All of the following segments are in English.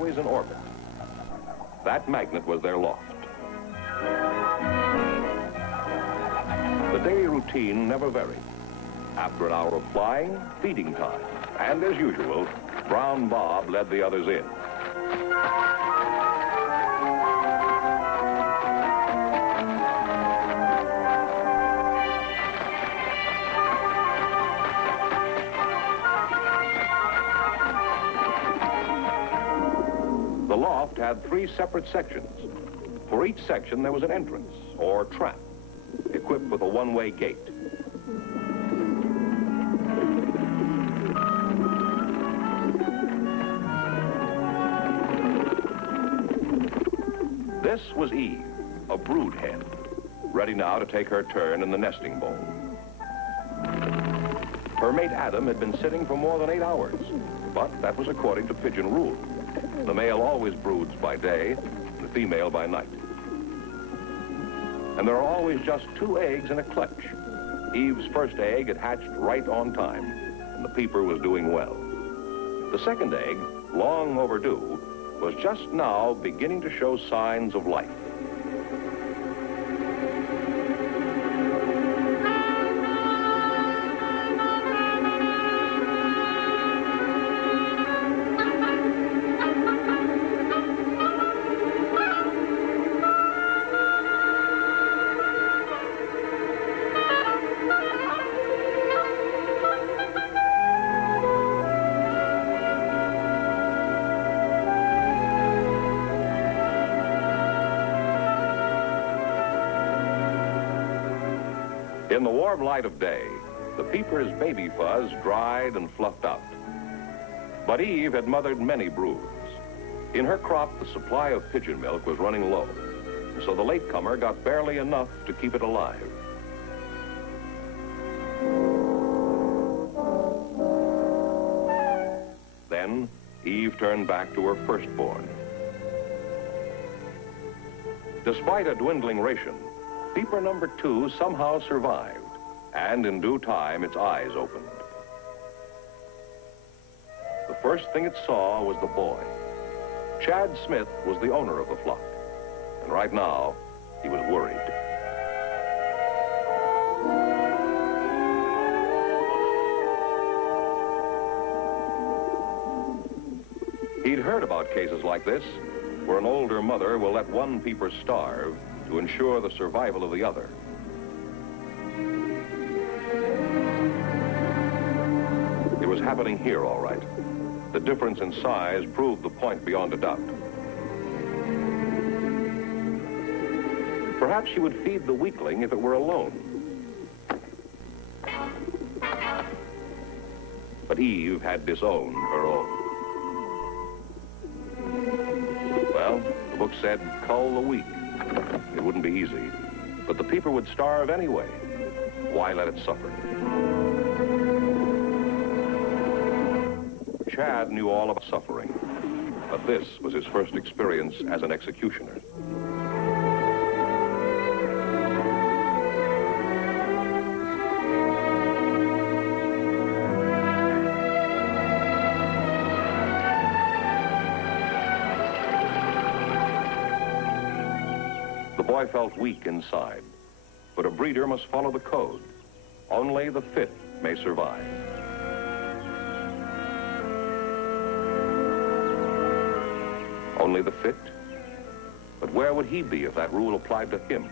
always in orbit. That magnet was their loft. The daily routine never varied. After an hour of flying, feeding time. And as usual, Brown Bob led the others in. The loft had 3 separate sections. For each section, there was an entrance, or trap, equipped with a one-way gate. This was Eve, a brood hen, ready now to take her turn in the nesting bowl. Her mate Adam had been sitting for more than 8 hours, but that was according to pigeon rule. The male always broods by day, the female by night. And there are always just 2 eggs in a clutch. Eve's first egg had hatched right on time, and the peeper was doing well. The second egg, long overdue, was just now beginning to show signs of life. In the warm light of day, the peeper's baby fuzz dried and fluffed out. But Eve had mothered many broods. In her crop, the supply of pigeon milk was running low, so the latecomer got barely enough to keep it alive. Then, Eve turned back to her firstborn. Despite a dwindling ration, peeper number 2 somehow survived, and in due time, its eyes opened. The first thing it saw was the boy. Chad Smith was the owner of the flock, and right now, he was worried. He'd heard about cases like this, where an older mother will let one peeper starve to ensure the survival of the other. It was happening here, all right. The difference in size proved the point beyond a doubt. Perhaps she would feed the weakling if it were alone. But Eve had disowned her own. Well, the book said, cull the weak. It wouldn't be easy, but the peeper would starve anyway. Why let it suffer? Chad knew all about suffering, but this was his first experience as an executioner. The boy felt weak inside, but a breeder must follow the code. Only the fit may survive. Only the fit? But where would he be if that rule applied to him?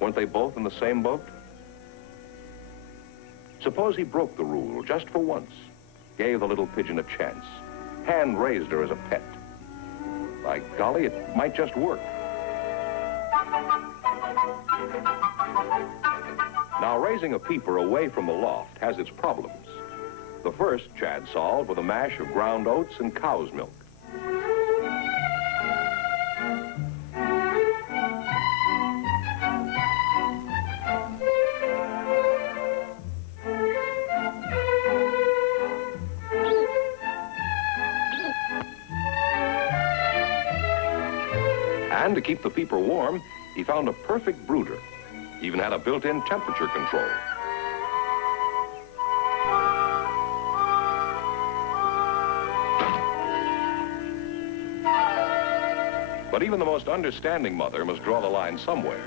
Weren't they both in the same boat? Suppose he broke the rule just for once, gave the little pigeon a chance, hand-raised her as a pet. By golly, it might just work. Now, raising a peeper away from the loft has its problems. The first Chad solved with a mash of ground oats and cow's milk. And to keep the peeper warm, he found a perfect brooder. Even had a built-in temperature control. But even the most understanding mother must draw the line somewhere.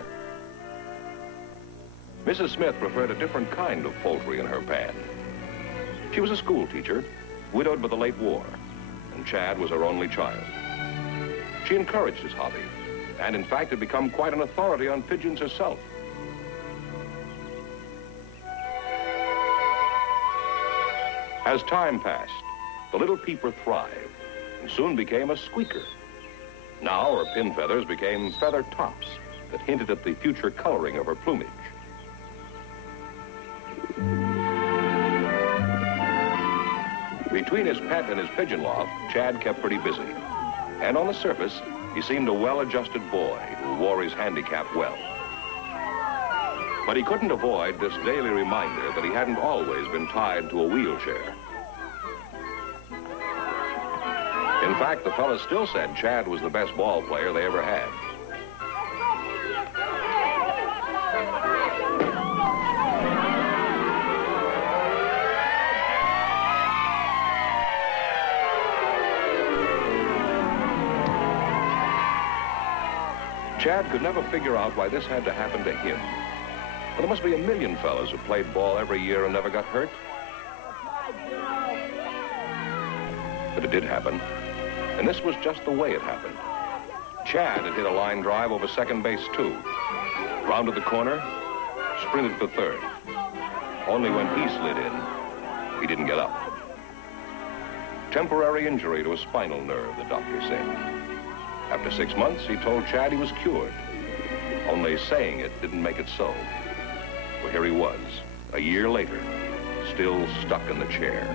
Mrs. Smith preferred a different kind of poultry in her pan. She was a school teacher, widowed by the late war, and Chad was her only child. She encouraged his hobby, and in fact had become quite an authority on pigeons herself. As time passed, the little peeper thrived and soon became a squeaker. Now her pin feathers became feather tops that hinted at the future coloring of her plumage. Between his pet and his pigeon loft, Chad kept pretty busy. And on the surface, he seemed a well-adjusted boy who wore his handicap well. But he couldn't avoid this daily reminder that he hadn't always been tied to a wheelchair. In fact, the fellas still said Chad was the best ball player they ever had. Chad could never figure out why this had to happen to him. Well, there must be a million fellas who played ball every year and never got hurt. But it did happen, and this was just the way it happened. Chad had hit a line drive over second base, too. Rounded the corner, sprinted for third. Only when he slid in, he didn't get up. Temporary injury to a spinal nerve, the doctor said. After 6 months, he told Chad he was cured. Only saying it didn't make it so. Well, here he was, a year later, still stuck in the chair.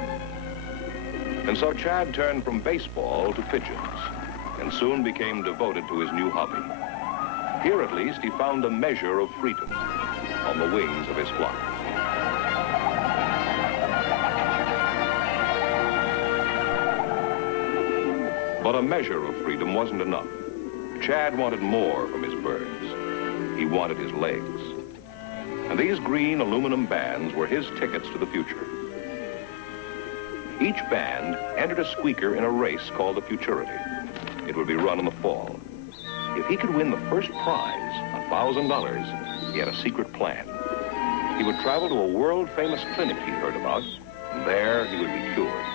And so Chad turned from baseball to pigeons, and soon became devoted to his new hobby. Here, at least, he found a measure of freedom on the wings of his flock. But a measure of freedom wasn't enough. Chad wanted more from his birds. He wanted his legs. And these green aluminum bands were his tickets to the future. Each band entered a squeaker in a race called the Futurity. It would be run in the fall. If he could win the first prize, $1,000, he had a secret plan. He would travel to a world-famous clinic he'd heard about, and there he would be cured.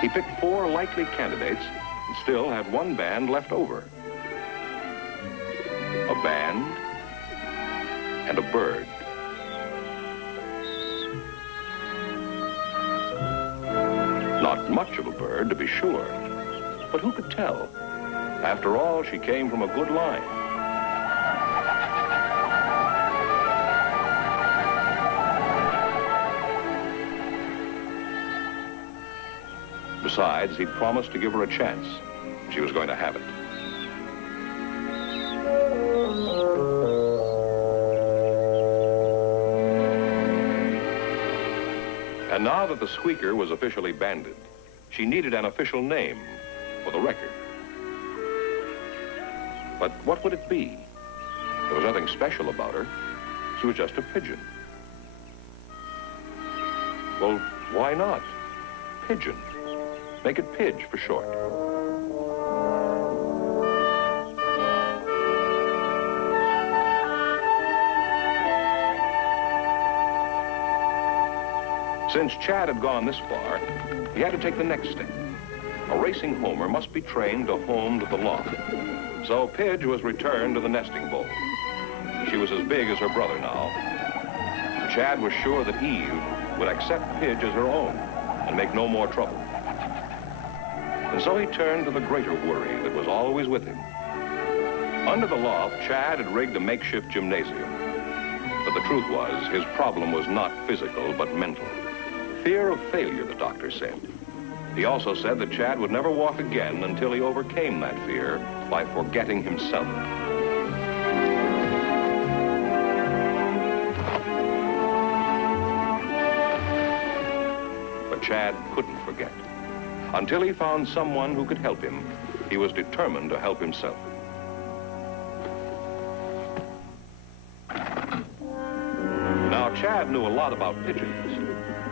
He picked 4 likely candidates and still had one band left over. A band and a bird. Not much of a bird, to be sure, but who could tell? After all, she came from a good line. Besides, he'd promised to give her a chance. She was going to have it. And now that the squeaker was officially banded, she needed an official name for the record. But what would it be? There was nothing special about her. She was just a pigeon. Well, why not? Pigeon. Make it Pidge for short. Since Chad had gone this far, he had to take the next step. A racing homer must be trained to home to the loft. So Pidge was returned to the nesting bowl. She was as big as her brother now. Chad was sure that Eve would accept Pidge as her own and make no more trouble. And so he turned to the greater worry that was always with him. Under the loft, Chad had rigged a makeshift gymnasium. But the truth was, his problem was not physical, but mental. Fear of failure, the doctor said. He also said that Chad would never walk again until he overcame that fear by forgetting himself. But Chad couldn't forget. Until he found someone who could help him, he was determined to help himself. Now, Chad knew a lot about pigeons,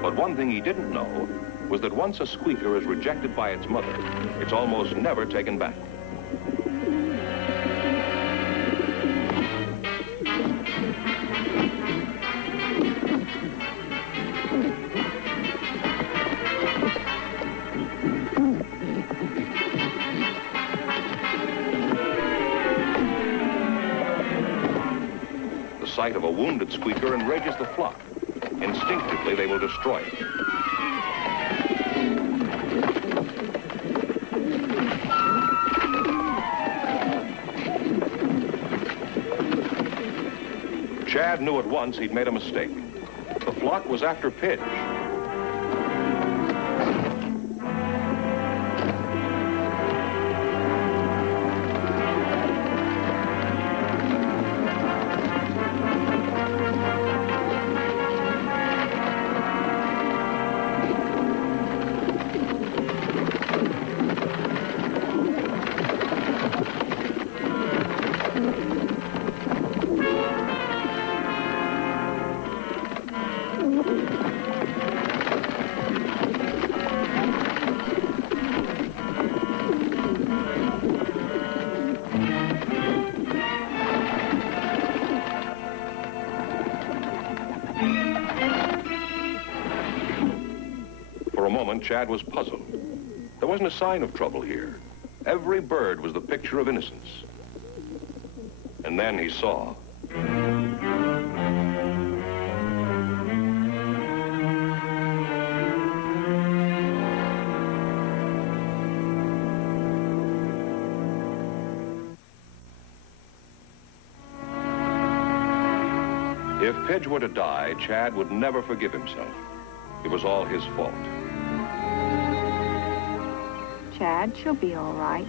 but one thing he didn't know was that once a squeaker is rejected by its mother, it's almost never taken back. The sight of a wounded squeaker enrages the flock. Instinctively, they will destroy it. Chad knew at once he'd made a mistake. The flock was after Pidge. For a moment, Chad was puzzled. There wasn't a sign of trouble here. Every bird was the picture of innocence. And then he saw. If Pidge were to die, Chad would never forgive himself. It was all his fault. Chad, she'll be all right.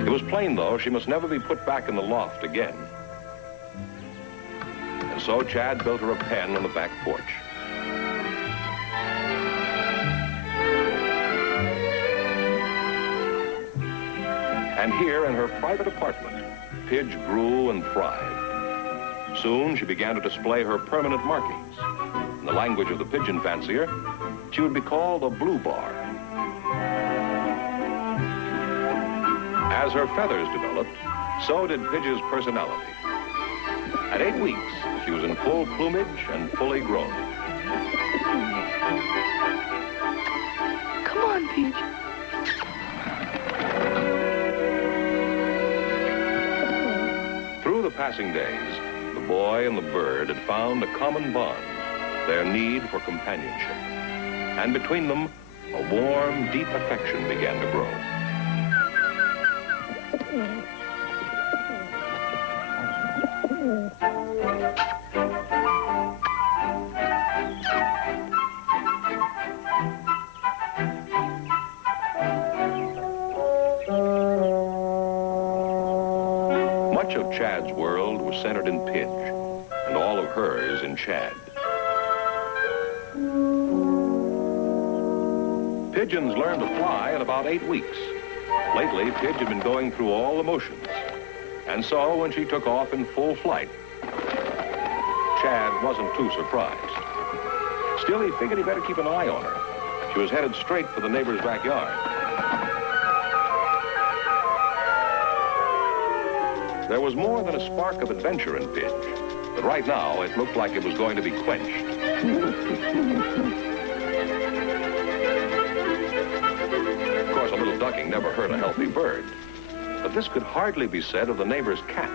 It was plain, though, she must never be put back in the loft again. And so Chad built her a pen on the back porch. And here, in her private apartment, Pidge grew and thrived. Soon, she began to display her permanent markings. In the language of the pigeon fancier, she would be called a blue bar. As her feathers developed, so did Pidge's personality. At 8 weeks, she was in full plumage and fully grown. Come on, Pidge. Through the passing days, the boy and the bird had found a common bond, their need for companionship. And between them, a warm, deep affection began to grow. Much of Chad's world was centered in Pidge, and all of hers in Chad. Pigeons learned to fly in about 8 weeks. Lately, Pidge had been going through all the motions. And so, when she took off in full flight, Chad wasn't too surprised. Still, he figured he better keep an eye on her. She was headed straight for the neighbor's backyard. There was more than a spark of adventure in Pidge, but right now, it looked like it was going to be quenched. Of course, a little ducking never hurt a healthy bird. But this could hardly be said of the neighbor's cat.